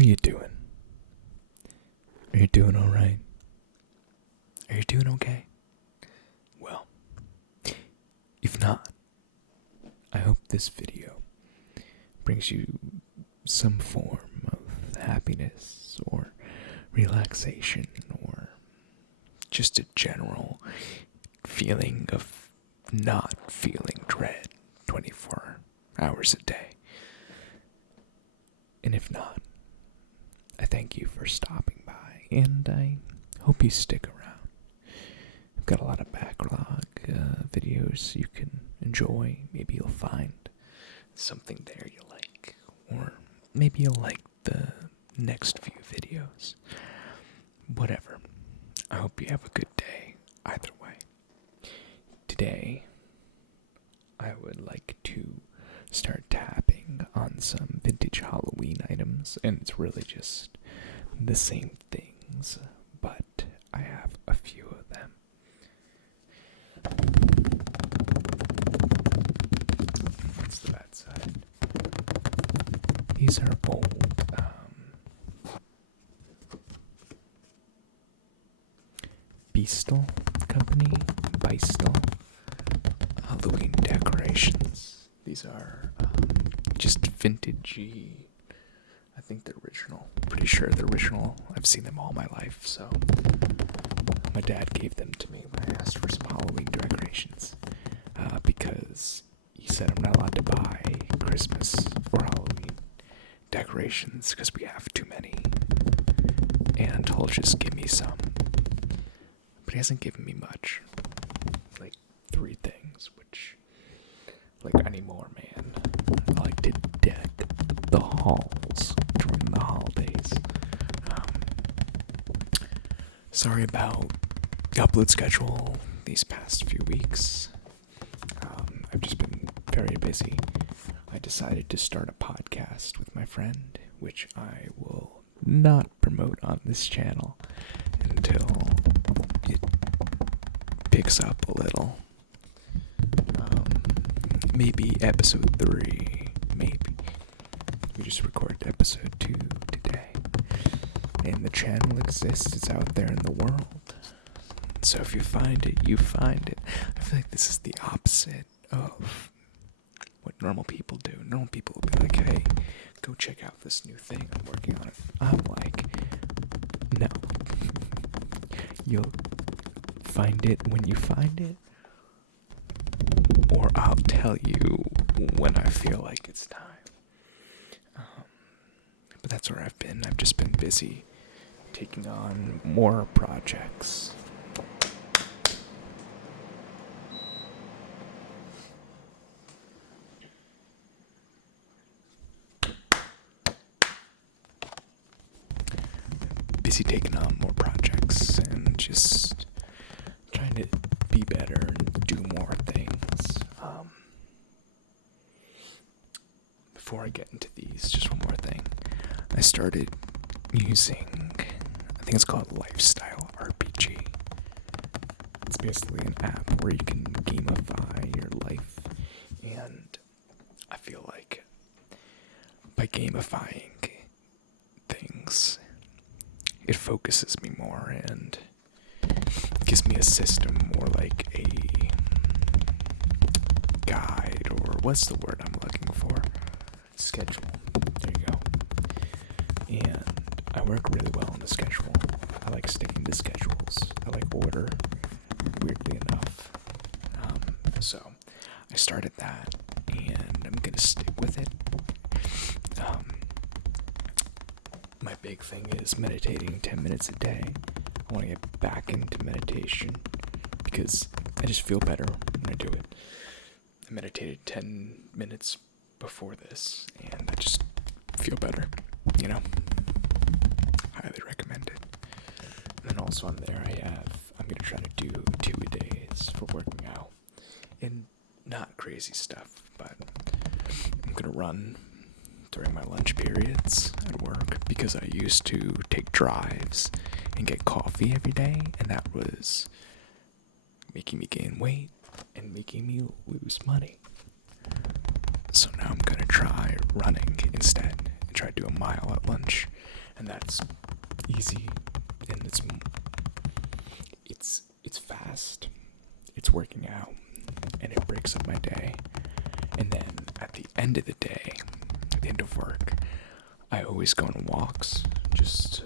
are you doing? Are you doing alright? Are you doing okay? Well, if not, I hope this video brings you some form of happiness or relaxation or just a general feeling of not feeling dread 24 hours a day. And if not, I thank you for stopping by, and I hope you stick around. I've got a lot of backlog videos you can enjoy. Maybe you'll find something there you like, or maybe you'll like the next few videos. Whatever. I hope you have a good day, either way. Today, I would like to start tapping on some vintage Halloween items, and it's really just the same things, but I have a few of them. What's the bad side? These are old, Beastal Halloween Decorations. These are just vintagey. I think they're original. Pretty sure they're original. I've seen them all my life, so my dad gave them to me when I asked for some Halloween decorations, because he said I'm not allowed to buy Christmas or Halloween decorations because we have too many, and he'll just give me some. But he hasn't given me much. Like 3 things, which, like, I need more, man. I like to deck the halls during the holidays. Sorry about the upload schedule these past few weeks. I've just been very busy. I decided to start a podcast with my friend, which I will not promote on this channel until it picks up a little. Maybe episode 3, maybe. We just recorded episode 2 today. And the channel exists, it's out there in the world. So if you find it, you find it. I feel like this is the opposite of what normal people do. Normal people will be like, hey, go check out this new thing, I'm working on it. I'm like, no. You'll find it when you find it, or I'll tell you when I feel like it's time. But that's where I've been. I've just been busy taking on more projects. And just trying to be better and do more things. Before I get into these, just one more thing. I started using, I think it's called Lifestyle RPG. It's basically an app where you can gamify your life, and I feel like by gamifying things, it focuses me more and gives me a system, more like a guide, or what's the word I'm looking for? Schedule. There you go. And I work really well on the schedule. I like sticking to schedules. I like order, weirdly enough. So I started that, and I'm gonna stick with it. My big thing is meditating 10 minutes a day. I want to get back into meditation because I just feel better when I do it. I meditated 10 minutes before this, and I just feel better, you know? Highly recommend it. And then also on there I'm going to try to do 2 a days for working out. And not crazy stuff, but I'm going to run during my lunch periods at work because I used to take drives and get coffee every day, and that was making me gain weight and making me lose money. So now I'm gonna try running instead and try to do a mile at lunch, and that's easy, and it's fast, it's working out, and it breaks up my day. And then at the end of the day, at the end of work, I always go on walks just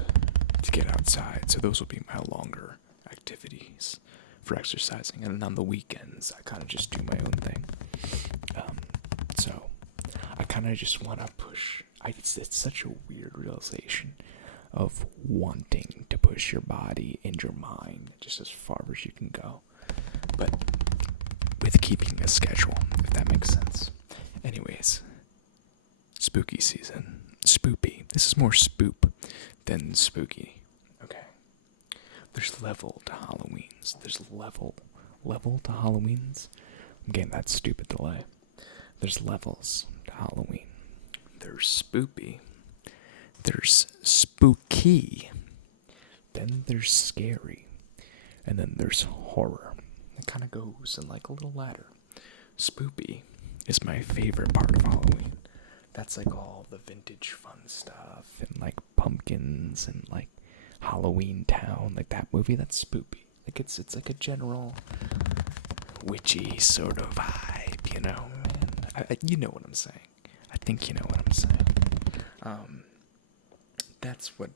to get outside. So those will be my longer activities for exercising. And then on the weekends, I kind of just do my own thing. So I kind of just want to push. It's such a weird realization of wanting to push your body and your mind just as far as you can go, but with keeping a schedule, if that makes sense. Anyways, spooky season. Spoopy. This is more spoop than spooky. Okay. There's level to Halloweens. There's level to Halloweens. I'm getting that stupid delay. There's levels to Halloween. There's spoopy. There's spooky. Then there's scary. And then there's horror. It kind of goes in like a little ladder. Spoopy is my favorite part of Halloween. That's like all the vintage fun stuff and like pumpkins and like Halloween Town, like that movie. That's spoopy. Like it's like a general witchy sort of vibe, you know. And you know what I'm saying. I think you know what I'm saying. That's what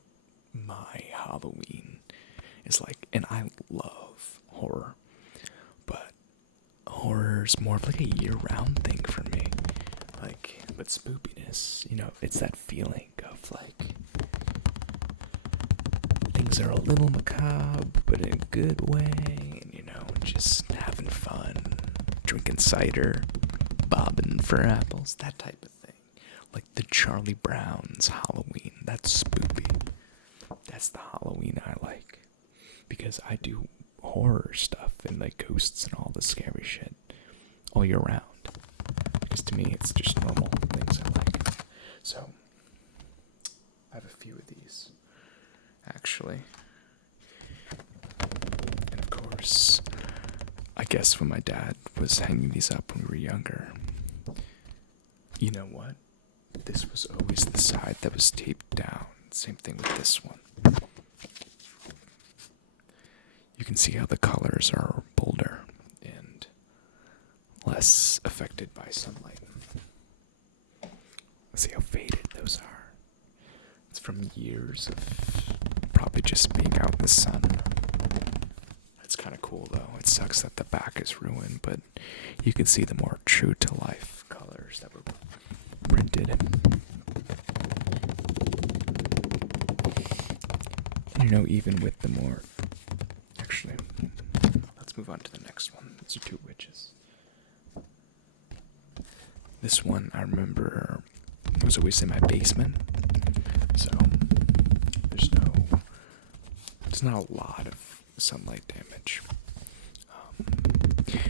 my Halloween is like, and I love horror, but horror's more of like a year-round thing for me. Like, but spoopiness, you know, it's that feeling of like things are a little macabre, but in a good way, and you know, just having fun, drinking cider, bobbing for apples, that type of thing. Like the Charlie Brown's Halloween, that's spoopy. That's the Halloween I like, because I do horror stuff and like ghosts and all the scary shit all year round. Because to me, it's just normal things I like. So, I have a few of these, actually. And of course, I guess when my dad was hanging these up when we were younger, you know what? This was always the side that was taped down. Same thing with this one. You can see how the colors are bolder and less affected by sunlight. See how faded those are. It's from years of probably just being out in the sun. It's kind of cool though. It sucks that the back is ruined, but you can see the more true to life colors that were printed. You know, even with the more... Actually, let's move on to the next one. These are two witches. This one, I remember, was always in my basement. So, there's not a lot of sunlight damage.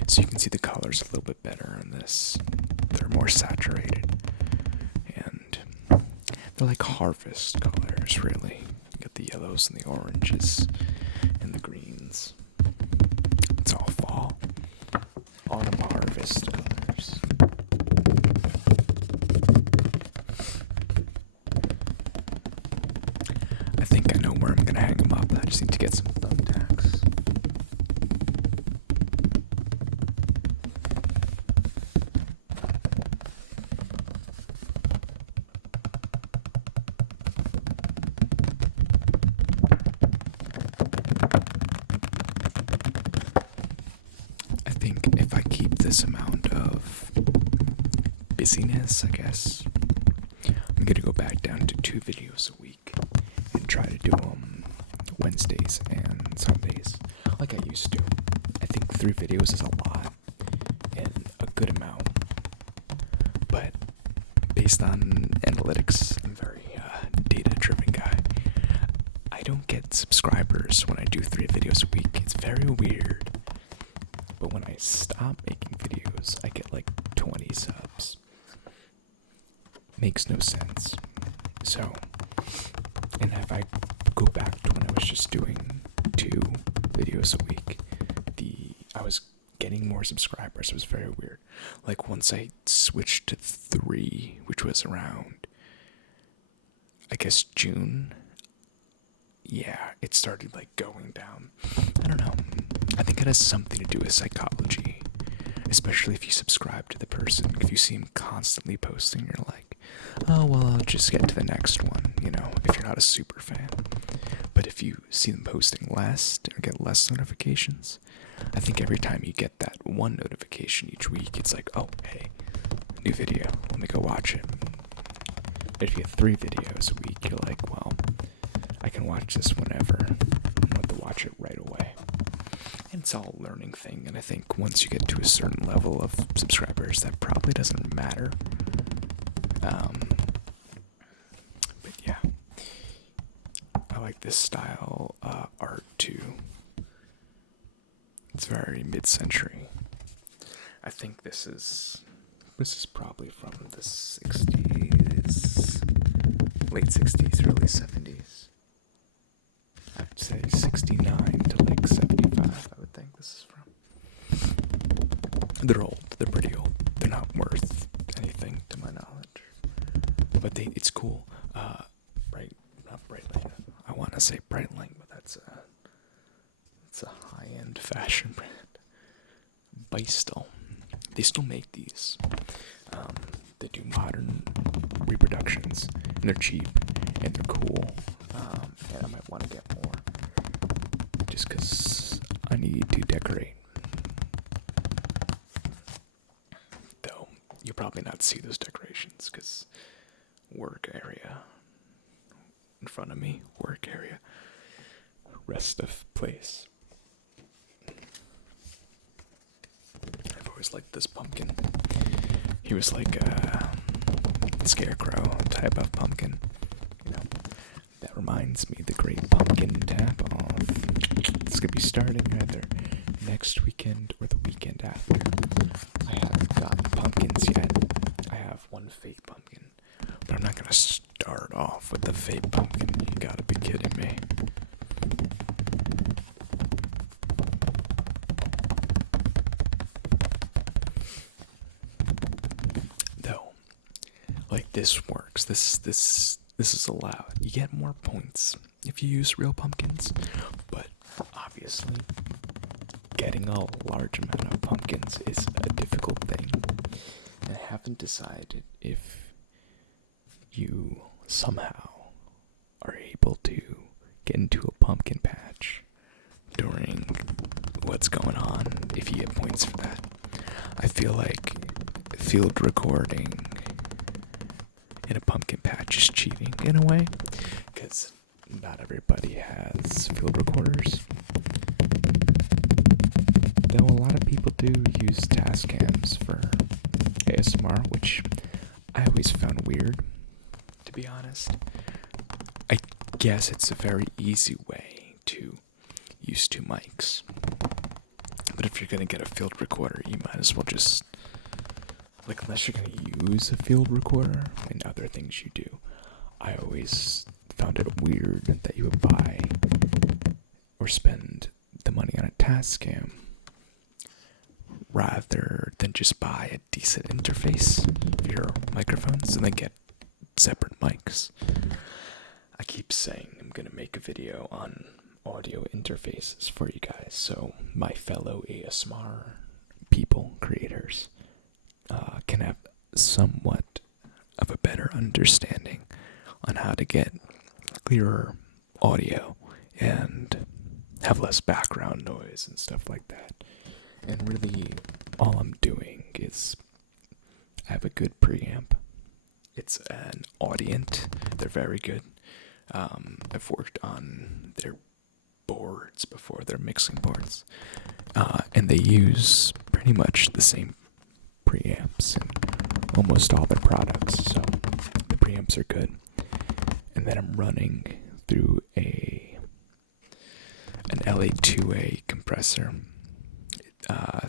So you can see the colors a little bit better on this. They're more saturated. And they're like harvest colors, really. You got the yellows and the oranges and the greens. It's all fall. Autumn harvest colors. I think I know where I'm gonna hang them up. I just need to get some thumbtacks. I think if I keep this amount of busyness, I guess, I'm gonna go back down to 2 videos a week and try to do them Wednesdays and Sundays like I used to. I think 3 videos is a lot and a good amount, but based on analytics, I'm a very data-driven guy. I don't get subscribers when I do 3 videos a week. It's very weird. But when I stop making videos, I get like 20 subs. Makes no sense. So, and if I go back to when I was just doing 2 videos a week, I was getting more subscribers. It was very weird. Like once I switched to 3, which was around I guess June, yeah, it started like going down. I don't know. I think it has something to do with psychology, especially if you subscribe to the person. If you see him constantly posting, you're like, oh, well, I'll just get to the next one, you know, if you're not a super fan. But if you see them posting less or get less notifications, I think every time you get that one notification each week, it's like, oh, hey, new video, let me go watch it. If you get 3 videos a week, you're like, well, I can watch this whenever. I don't have to watch it right away. And it's all a learning thing, and I think once you get to a certain level of subscribers, that probably doesn't matter. But yeah, I like this style art too. It's very mid-century. I think this is probably from the 60s, late 60s, early 70s. I'd say 69 to like 75, I would think this is from. They're old, they're pretty old. They're not worth anything to my knowledge. But it's cool. Not Breitling. I want to say Breitling, but it's a high-end fashion brand. Beistel. They still make these. They do modern reproductions, and they're cheap, and they're cool. And I might want to get more, just because I need to decorate. Though, you'll probably not see those decorations, because work area, in front of me, work area, rest of place. I've always liked this pumpkin. He was like a scarecrow type of pumpkin, you know. That reminds me of the great pumpkin tap off. It's gonna be starting either next weekend or the weekend after. I haven't gotten pumpkins yet. I have one fake pumpkin, but I'm not gonna start off with the fake pumpkin. You gotta be kidding me. Though, like this works. This is allowed. You get more points if you use real pumpkins, but obviously getting a large amount of pumpkins is a difficult thing. And I haven't decided if you somehow are able to get into a pumpkin patch during what's going on, if you get points for that. I feel like field recording in a pumpkin patch is cheating in a way, because not everybody has field recorders. Though a lot of people do use task cams for ASMR, which I always found weird, to be honest. I guess it's a very easy way to use 2 mics. But if you're gonna get a field recorder, you might as well just, like, unless you're gonna use a field recorder and other things you do, I always found it weird that you would buy or spend the money on a task cam rather than just buy a decent interface for your microphones and then get separate mics. I keep saying I'm gonna make a video on audio interfaces for you guys, so my fellow ASMR people, creators, can have somewhat of a better understanding on how to get clearer audio and have less background noise and stuff like that. And really, all I'm doing is I have a good preamp. It's an Audient. They're very good. I've worked on their boards before, their mixing boards. And they use pretty much the same preamps in almost all their products. So the preamps are good. And then I'm running through an LA2A compressor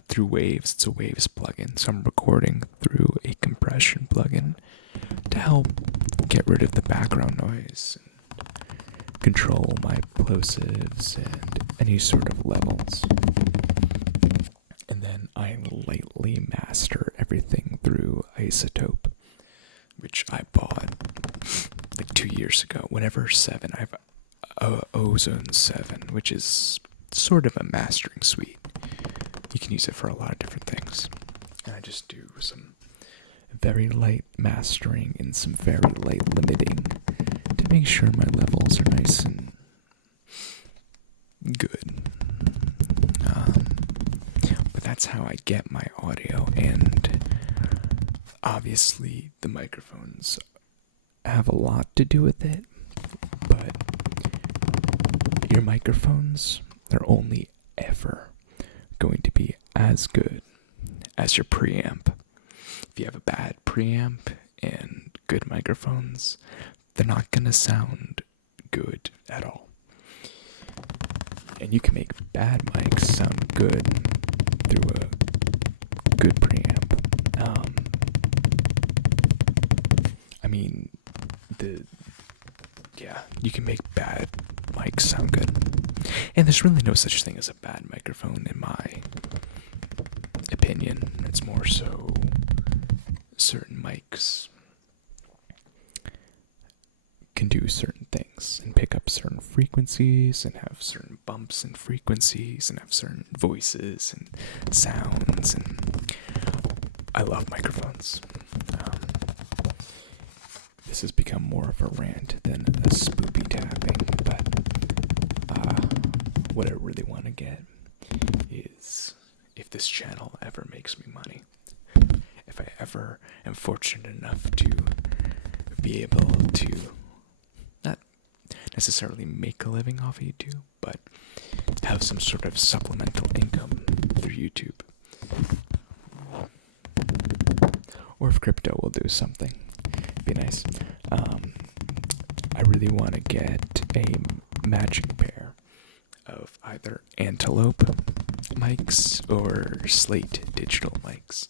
through Waves. It's a Waves plugin, so I'm recording through a compression plugin to help get rid of the background noise and control my plosives and any sort of levels. And then I lightly master everything through Isotope, which I bought like 2 years ago, whenever 7, I have Ozone 7, which is sort of a mastering suite. You can use it for a lot of different things. And I just do some very light mastering and some very light limiting to make sure my levels are nice and good. But that's how I get my audio, and obviously the microphones have a lot to do with it, but your microphones are only ever going to be as good as your preamp. If you have a bad preamp and good microphones, they're not going to sound good at all. And you can make bad mics sound good through a good preamp. You can make bad mics sound good. And there's really no such thing as a bad microphone in my opinion. It's more so certain mics can do certain things and pick up certain frequencies and have certain bumps and frequencies and have certain voices and sounds, and I love microphones. This has become more of a rant than a spoopy tapping, but what I really want to get is, if this channel ever makes me money, if I ever am fortunate enough to be able to not necessarily make a living off of YouTube, but have some sort of supplemental income through YouTube, or if crypto will do something, be nice. I really want to get a matching pair of either Antelope mics or Slate digital mics,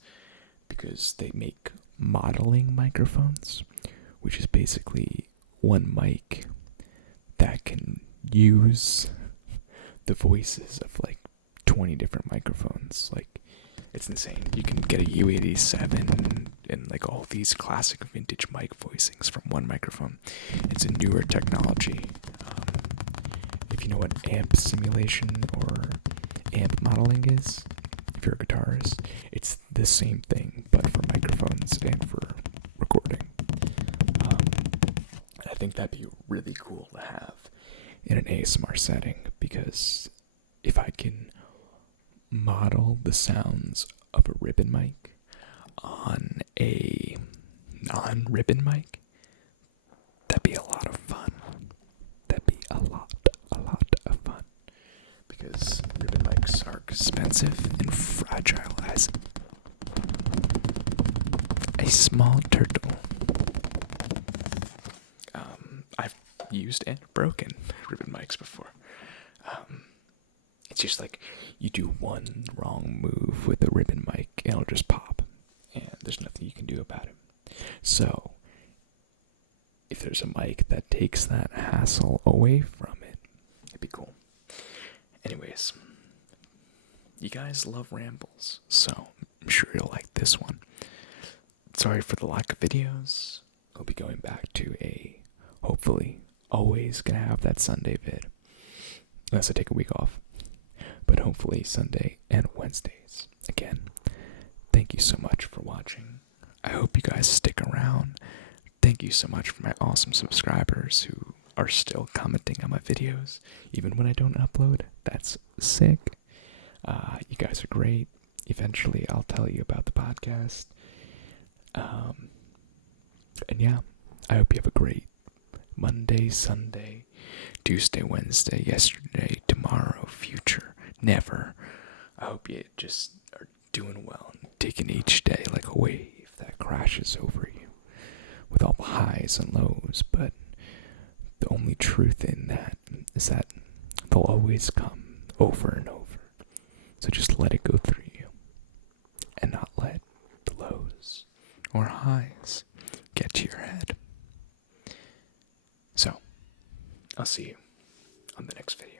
because they make modeling microphones, which is basically one mic that can use the voices of like 20 different microphones. Like, it's insane. You can get a U87 and like all these classic vintage mic voicings from one microphone. It's a newer technology. If you know what amp simulation or amp modeling is, if you're a guitarist, it's the same thing, but for microphones and for recording. I think that'd be really cool to have in an ASMR setting, because if I can model the sounds of a ribbon mic on a non-ribbon mic, that'd be a lot of fun. That'd be a lot of fun. Because ribbon mics are expensive and fragile as a small turtle. I've used and broken ribbon mics before. It's just like you do one wrong move with a ribbon mic and it'll just pop, and there's nothing you can do about it. So if there's a mic that takes that hassle away from it, it'd be cool. Anyways, you guys love rambles, so I'm sure you'll like this one. Sorry for the lack of videos. I'll be going back to hopefully always gonna have that Sunday vid, unless I take a week off. But hopefully Sunday and Wednesdays. Again, thank you so much for watching. I hope you guys stick around. Thank you so much for my awesome subscribers who are still commenting on my videos, even when I don't upload. That's sick. You guys are great. Eventually I'll tell you about the podcast. And yeah, I hope you have a great Monday, Sunday, Tuesday, Wednesday, yesterday, tomorrow, future, never. I hope you just are doing well and taking each day like a wave that crashes over you with all the highs and lows. But the only truth in that is that they'll always come over and over. So just let it go through you and not let the lows or highs get to your head. So, I'll see you on the next video.